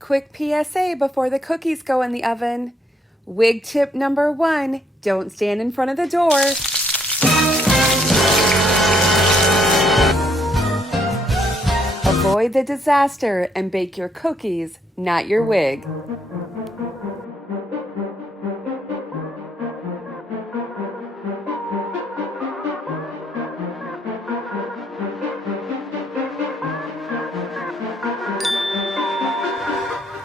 Quick PSA before the cookies go in the oven. Wig tip number 1, don't stand in front of the door. Avoid the disaster and bake your cookies, not your wig.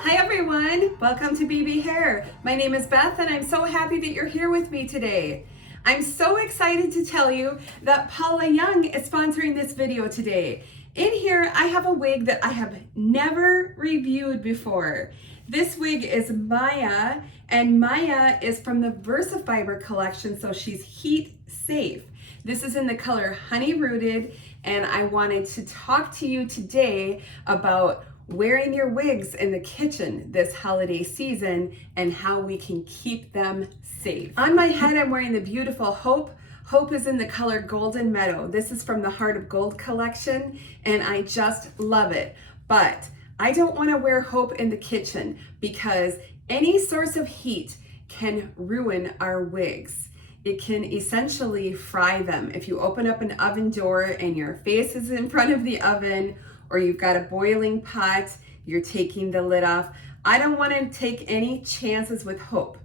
Hi everyone, welcome to BB Hair. My name is Beth and I'm so happy that you're here with me today. I'm so excited to tell you that Paula Young is sponsoring this video today. In here, I have a wig that I have never reviewed before. This wig is MYA, and MYA is from the VersaFiber collection, so she's heat safe. This is in the color Honey Rooted, and I wanted to talk to you today about wearing your wigs in the kitchen this holiday season and how we can keep them safe. On my head, I'm wearing the beautiful Hope. Hope is in the color Golden Meadow. This is from the Heart of Gold collection, and I just love it. But I don't want to wear Hope in the kitchen because any source of heat can ruin our wigs. It can essentially fry them. If you open up an oven door and your face is in front of the oven, or you've got a boiling pot, you're taking the lid off. I don't want to take any chances with Hope.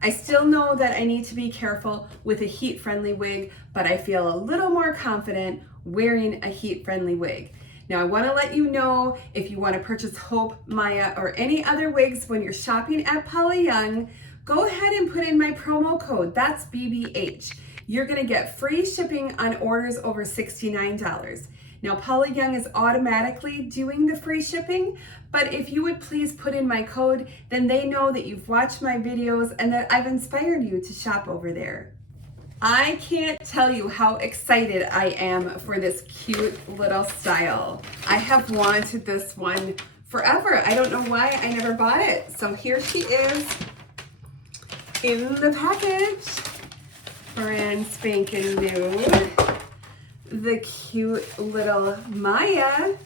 I still know that I need to be careful with a heat-friendly wig, but I feel a little more confident wearing a heat-friendly wig. Now I want to let you know, if you want to purchase Hope, MYA, or any other wigs when you're shopping at Paula Young, go ahead and put in my promo code, that's BBH. You're going to get free shipping on orders over $69. Now, Paula Young is automatically doing the free shipping, but if you would please put in my code, then they know that you've watched my videos and that I've inspired you to shop over there. I can't tell you how excited I am for this cute little style. I have wanted this one forever. I don't know why I never bought it. So here she is in the package, brand spanking new. The cute little MYA.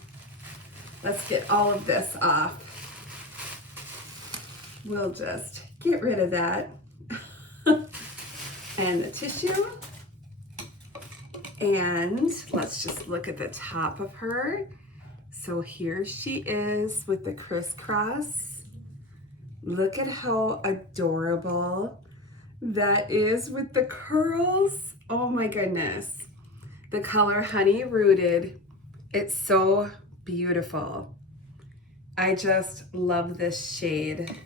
Let's get all of this off. We'll just get rid of that. And the tissue. And let's just look at the top of her. So here she is with the crisscross. Look at how adorable that is with the curls. Oh my goodness. The color Honey Rooted, it's so beautiful. I just love this shade.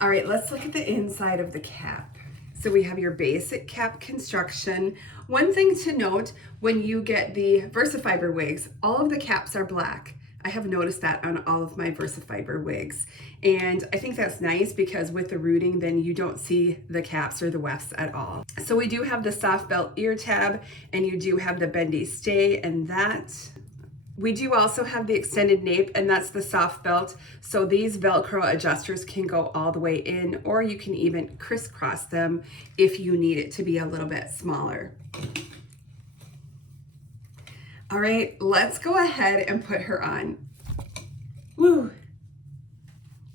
All right, let's look at the inside of the cap. So we have your basic cap construction. One thing to note, when you get the VersaFiber wigs, all of the caps are black. I have noticed that on all of my VersaFiber wigs. And I think that's nice because with the rooting, then you don't see the caps or the wefts at all. So we do have the soft belt ear tab, and you do have the bendy stay and that. We do also have the extended nape, and that's the soft belt. So these Velcro adjusters can go all the way in, or you can even crisscross them if you need it to be a little bit smaller. All right, let's go ahead and put her on. Woo!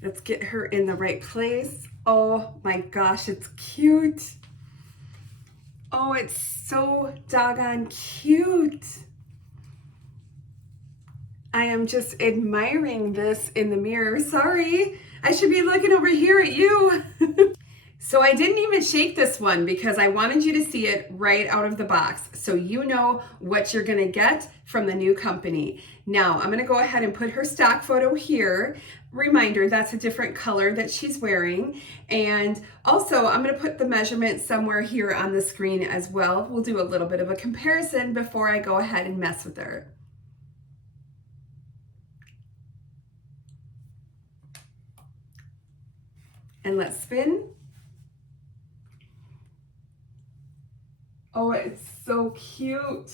Let's get her in the right place. Oh my gosh, it's cute. Oh, it's so doggone cute. I am just admiring this in the mirror. Sorry, I should be looking over here at you. So I didn't even shake this one because I wanted you to see it right out of the box so you know what you're gonna get from the new company. Now I'm gonna go ahead and put her stock photo here. Reminder, that's a different color that she's wearing. And also I'm gonna put the measurement somewhere here on the screen as well. We'll do a little bit of a comparison before I go ahead and mess with her. And let's spin. Oh, it's so cute.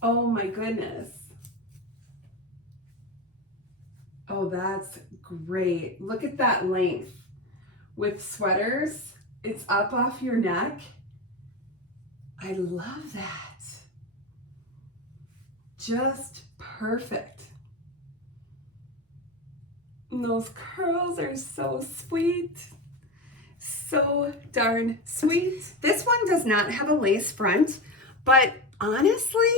Oh my goodness. Oh, that's great. Look at that length. With sweaters, it's up off your neck. I love that. Just perfect. And those curls are so sweet. So darn sweet. This one does not have a lace front, but honestly,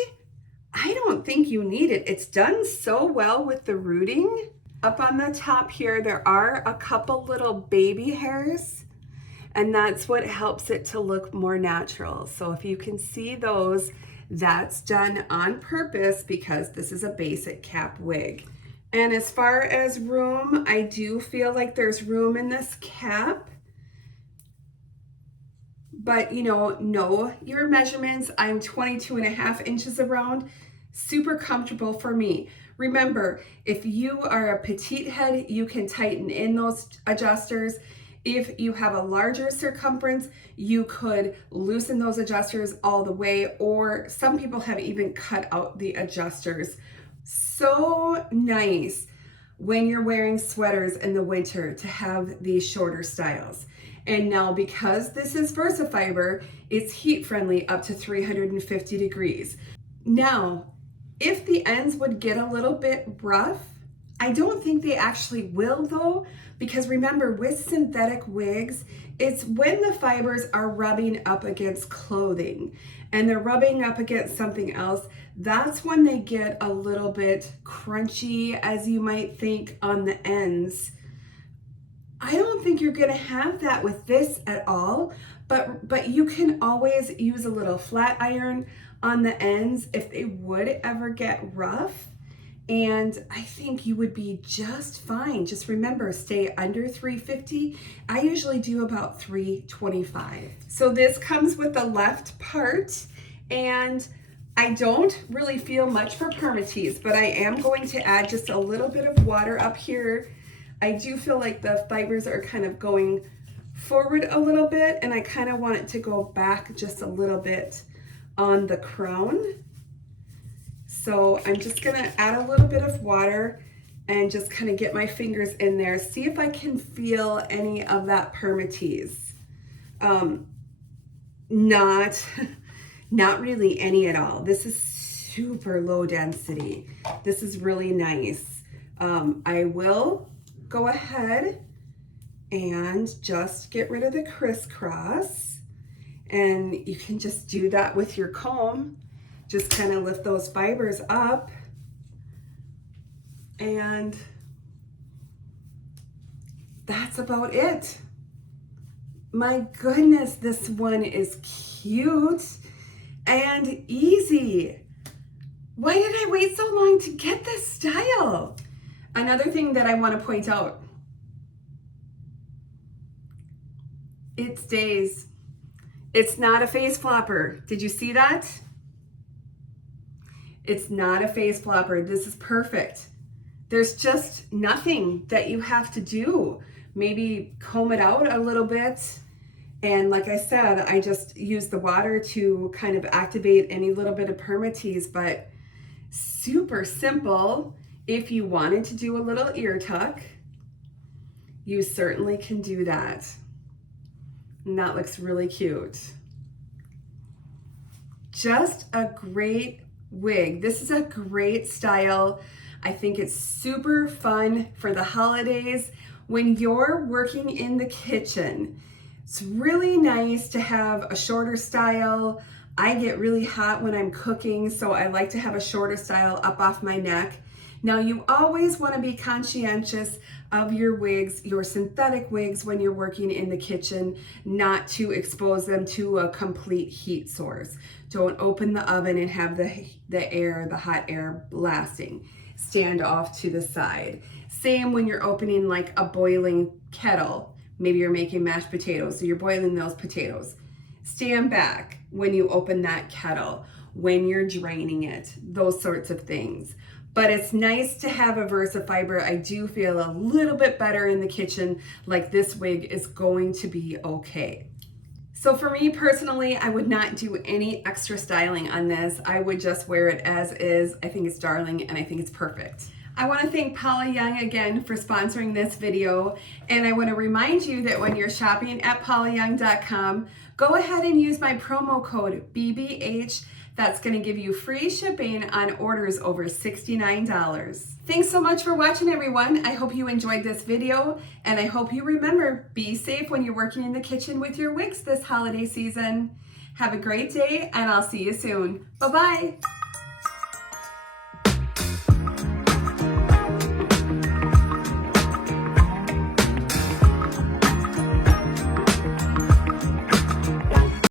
I don't think you need it. It's done so well with the rooting. Up on the top here, there are a couple little baby hairs, and that's what helps it to look more natural. So if you can see those, that's done on purpose because this is a basic cap wig. And as far as room, I do feel like there's room in this cap. But know your measurements. I'm 22.5 inches around, super comfortable for me. Remember, if you are a petite head, you can tighten in those adjusters. If you have a larger circumference, you could loosen those adjusters all the way, or some people have even cut out the adjusters. So nice when you're wearing sweaters in the winter to have these shorter styles. And now because this is VersaFiber, it's heat friendly up to 350 degrees. Now, if the ends would get a little bit rough, I don't think they actually will though, because remember with synthetic wigs, it's when the fibers are rubbing up against clothing and they're rubbing up against something else, that's when they get a little bit crunchy, as you might think, on the ends. I don't think you're gonna have that with this at all, but you can always use a little flat iron on the ends if they would ever get rough. And I think you would be just fine. Just remember, stay under 350. I usually do about 325. So this comes with the left part, and I don't really feel much for permatease, but I am going to add just a little bit of water up here. I do feel like the fibers are kind of going forward a little bit, and I kind of want it to go back just a little bit on the crown. So I'm just gonna add a little bit of water and just kind of get my fingers in there, see if I can feel any of that permatease. Not really any at all. This is super low density. This is really nice. I will go ahead and just get rid of the crisscross, and you can just do that with your comb. Just kind of lift those fibers up, and that's about it. My goodness, this one is cute and easy. Why did I wait so long to get this style? Another thing that I want to point out, it stays. It's not a face flopper. Did you see that? It's not a face flopper. This is perfect. There's just nothing that you have to do. Maybe comb it out a little bit. And like I said, I just use the water to kind of activate any little bit of permatease, but super simple. If you wanted to do a little ear tuck, you certainly can do that. And that looks really cute. Just a great wig. This is a great style. I think it's super fun for the holidays. When you're working in the kitchen, it's really nice to have a shorter style. I get really hot when I'm cooking, so I like to have a shorter style up off my neck. Now, you always want to be conscientious of your wigs, your synthetic wigs, when you're working in the kitchen, not to expose them to a complete heat source. Don't open the oven and have the hot air blasting. Stand off to the side. Same when you're opening like a boiling kettle. Maybe you're making mashed potatoes, so you're boiling those potatoes. Stand back when you open that kettle, when you're draining it, those sorts of things. But it's nice to have a VersaFiber. I do feel a little bit better in the kitchen, like this wig is going to be okay. So for me personally, I would not do any extra styling on this. I would just wear it as is. I think it's darling and I think it's perfect. I want to thank Paula Young again for sponsoring this video, and I want to remind you that when you're shopping at paulayoung.com, go ahead and use my promo code BBH That's going to give you free shipping on orders over $69. Thanks so much for watching, everyone. I hope you enjoyed this video, and I hope you remember, be safe when you're working in the kitchen with your wigs this holiday season. Have a great day, and I'll see you soon. Bye-bye.